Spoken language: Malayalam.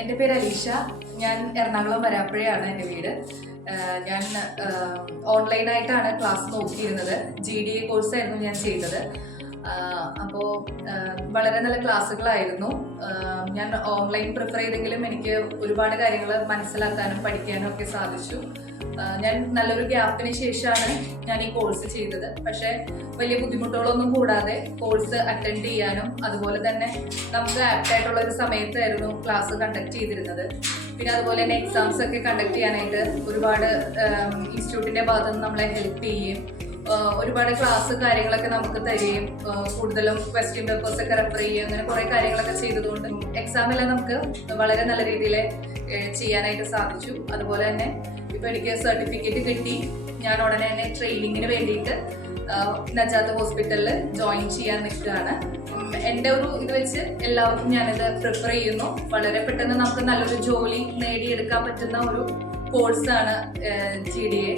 എൻ്റെ പേര് അലീഷ. ഞാൻ എറണാകുളം വരാപ്പുഴയാണ് എൻ്റെ വീട്. ഞാൻ ഓൺലൈനായിട്ടാണ് ക്ലാസ് നോക്കിയിരുന്നത്. GDA കോഴ്സായിരുന്നു ഞാൻ ചെയ്തത്. അപ്പോൾ വളരെ നല്ല ക്ലാസ്സുകളായിരുന്നു. ഞാൻ ഓൺലൈൻ പ്രിഫർ ചെയ്തെങ്കിലും എനിക്ക് ഒരുപാട് കാര്യങ്ങൾ മനസ്സിലാക്കാനും പഠിക്കാനും ഒക്കെ സാധിച്ചു. ഞാൻ നല്ലൊരു ഗ്യാപ്പിന് ശേഷമാണ് ഞാൻ ഈ കോഴ്സ് ചെയ്തത്. പക്ഷേ വലിയ ബുദ്ധിമുട്ടുകളൊന്നും കൂടാതെ കോഴ്സ് അറ്റൻഡ് ചെയ്യാനും അതുപോലെ തന്നെ നമുക്ക് ആപ്റ്റായിട്ടുള്ള ഒരു സമയത്തായിരുന്നു ക്ലാസ് കണ്ടക്ട് ചെയ്തിരുന്നത്. പിന്നെ അതുപോലെ തന്നെ എക്സാംസ് ഒക്കെ കണ്ടക്ട് ചെയ്യാനായിട്ട് ഒരുപാട് ഇൻസ്റ്റിറ്റ്യൂട്ടിൻ്റെ ഭാഗത്ത് നിന്ന് നമ്മളെ ഹെൽപ്പ് ചെയ്യുകയും ഒരുപാട് ക്ലാസ് കാര്യങ്ങളൊക്കെ നമുക്ക് തരികയും കൂടുതലും ക്വസ്റ്റ്യൻ പേപ്പേഴ്സ് ഒക്കെ റെഫർ ചെയ്യുകയും അങ്ങനെ കുറേ കാര്യങ്ങളൊക്കെ ചെയ്തതുകൊണ്ട് എക്സാമെല്ലാം നമുക്ക് വളരെ നല്ല രീതിയിൽ ചെയ്യാനായിട്ട് സാധിച്ചു. അതുപോലെ തന്നെ ഇപ്പോൾ എനിക്ക് സർട്ടിഫിക്കറ്റ് കിട്ടി. ഞാൻ ഉടനെ തന്നെ ട്രെയിനിങ്ങിന് വേണ്ടിയിട്ട് നജാത്ത് ഹോസ്പിറ്റലിൽ ജോയിൻ ചെയ്യാൻ നിൽക്കുകയാണ്. എൻ്റെ ഒരു ഇത് വെച്ച് എല്ലാവർക്കും ഞാനിത് പ്രിഫർ ചെയ്യുന്നു. വളരെ പെട്ടെന്ന് നമുക്ക് നല്ലൊരു ജോലി നേടിയെടുക്കാൻ പറ്റുന്ന ഒരു കോഴ്സാണ് GDA.